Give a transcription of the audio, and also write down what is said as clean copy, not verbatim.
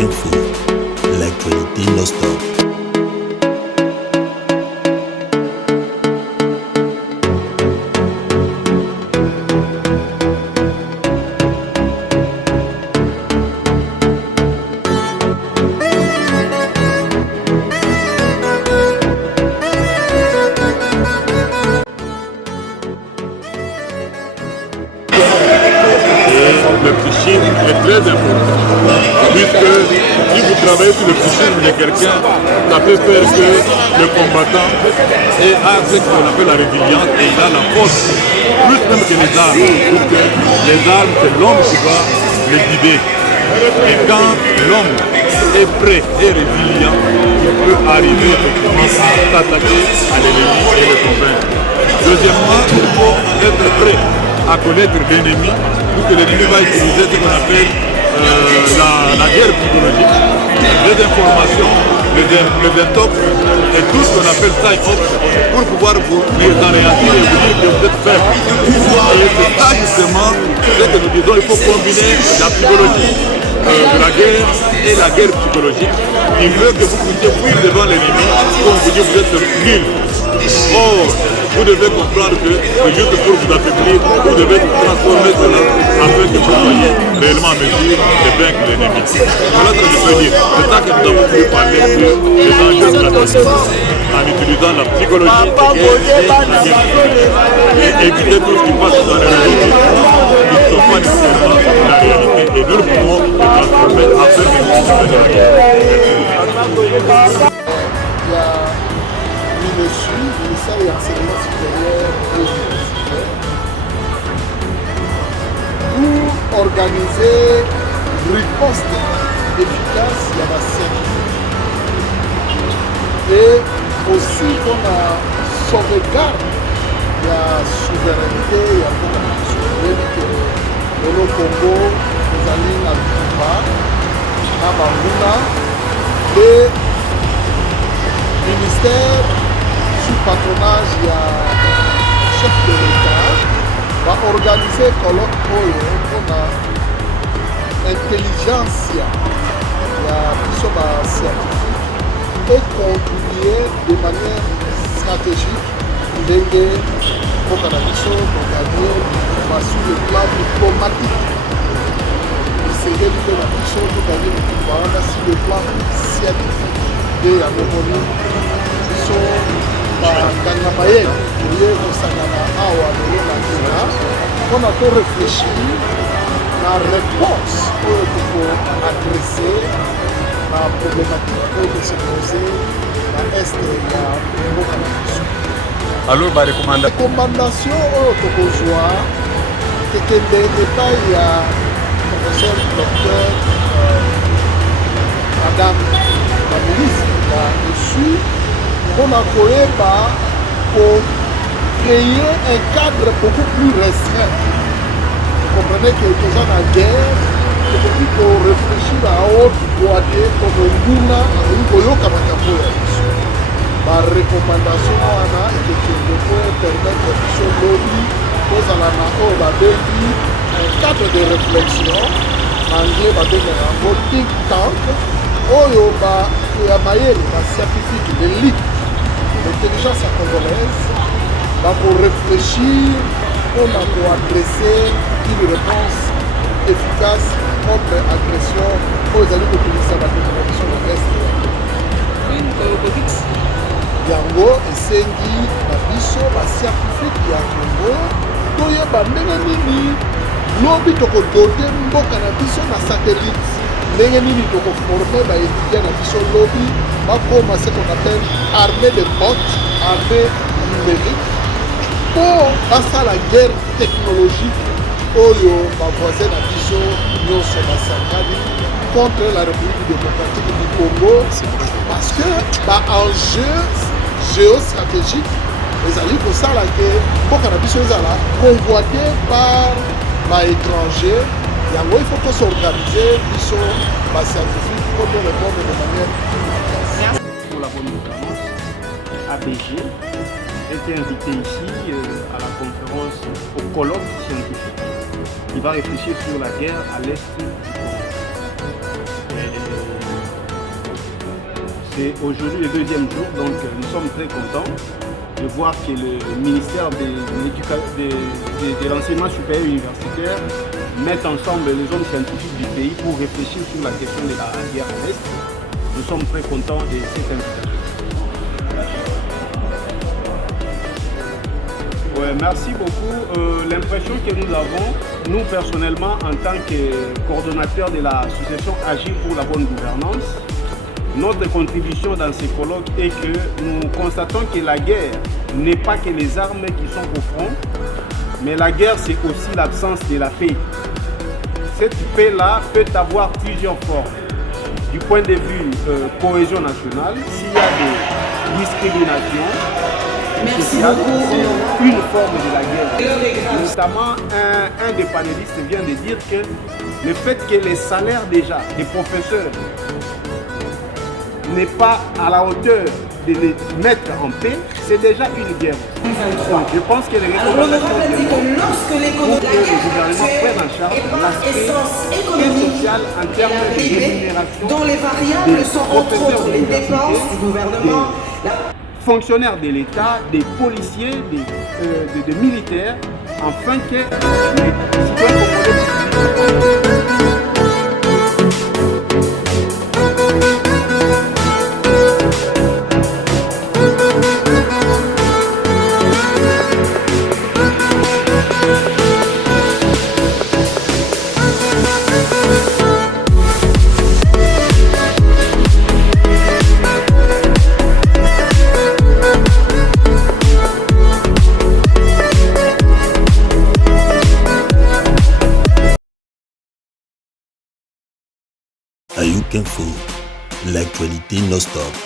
Info, l'actualité non-stop. Le phishing est très important, puisque si vous travaillez sur le phishing de quelqu'un, ça peut faire que le combattant a ce qu'on appelle la résilience et il a la force, plus même que les armes, puisque les armes c'est l'homme qui va les guider. Et quand l'homme est prêt et résilient, il peut arriver effectivement à s'attaquer à l'ennemi et le convaincre. Deuxièmement, il faut être prêt à connaître l'ennemi, pour que l'ennemi va utiliser ce qu'on appelle la guerre psychologique, les informations, les intox et tout ce qu'on appelle side-ops pour pouvoir vous anéantir et vous dire que vous êtes faible. Et c'est ça justement ce que nous disons, il faut combiner la psychologie de la guerre et la guerre psychologique. Il veut que vous puissiez fuir devant l'ennemi, comme vous dites vous êtes nul. Or, vous devez comprendre que c'est juste pour vous affaiblir, vous devez transformer cela afin que vous soyez réellement en mesure de vaincre l'ennemi. Voilà ce que je peux dire. C'est ça que nous avons pu parler des enjeux stratégiques en utilisant la psychologie et la guerre. Et éviter tout ce qui passe dans les réseaux qui ne sont pas nécessairement la réalité. Et nous pouvons le transformer afin que nous puissions la guerre. Ministère de l'enseignement supérieur et universitaire pour organiser riposte efficace à la scientifique et aussi pour la sauvegarde de la souveraineté et de la population. Le Congo, nous allons à Lumumba, à Banguna et ministère sous patronage du chef de l'État va organiser un colloque pour l'intelligence scientifique et contribuer de manière stratégique pour gagner sur le plan diplomatique. C'est pour gagner sur le plan scientifique et à l'homonie. Bakanga bayeli oye kosangana awa lelo na nzela mpona toreflechir na réponse oyo tokoadresse na problématique oyo tosepose na este ya mboka na biso. Alors recommandation oyo tokozwa ekende epai ya professeur docteur madame la ministre ya esu mpona koyeba créer un cadre beaucoup plus restreint. Vous comprenez que toza na guerre tokoki korefléchir à haute voix comme nguna akoki koyoka makambo ya biso. Barecommandation wana ekekende po permettre biso lobi tozala na oyo babengi un cadre de réflexion anglais babengaka yango think tank oyo ya mayele bascientifique l'élite l'intelligence congolaise va pour réfléchir, on a pour adresser une réponse efficace contre l'agression aux alliés de l'utilisation de la démocratie de l'Est. Yango esengi na biso bascientifique ya Congo toyeba ndenge nini lobi tokodote mboka na biso na satellite ndenge nini tokoforme baétudiant na biso lobi bakoma ce qu'on appelle armée de bots, armée numérique pour passer la guerre technologique oyo bavoisin na biso nyonso basangani contre la République démocratique du Congo parce que enjeu géostratégique ezali kosala ke mboka na biso ezala convoité par baétranger yango il faut qu'on s'organiser biso bascientifique pour nous répondre de manière efficace. Pour la bonne gouvernance, ABG était invité ici à la conférence au colloque scientifique qui va réfléchir sur la guerre à l'est du Congo. Et aujourd'hui, le deuxième jour, donc nous sommes très contents de voir que le ministère de l'enseignement supérieur universitaire met ensemble les hommes scientifiques du pays pour réfléchir sur la question de la guerre en Est. Nous sommes très contents de cette invitation. Ouais, merci beaucoup. L'impression que nous avons, nous personnellement, en tant que coordonnateur de l'association Agir pour la bonne gouvernance, notre contribution dans ces colloques est que nous constatons que la guerre n'est pas que les armes qui sont au front, mais la guerre c'est aussi l'absence de la paix. Cette paix-là peut avoir plusieurs formes. Du point de vue cohésion nationale, s'il y a des discriminations, c'est une forme de la guerre. Notamment, un des panélistes vient de dire que le fait que les salaires déjà des professeurs n'est pas à la hauteur de les mettre en paix, c'est déjà une guerre. Donc, je pense que les recommandations pour que le gouvernement prenne en charge l'aspect social en termes de rémunération dont les variables sont entre autres les dépenses du gouvernement, fonctionnaires de l'État, des policiers, des militaires, afin que les citoyens Ayuk Info, l'actualité non-stop.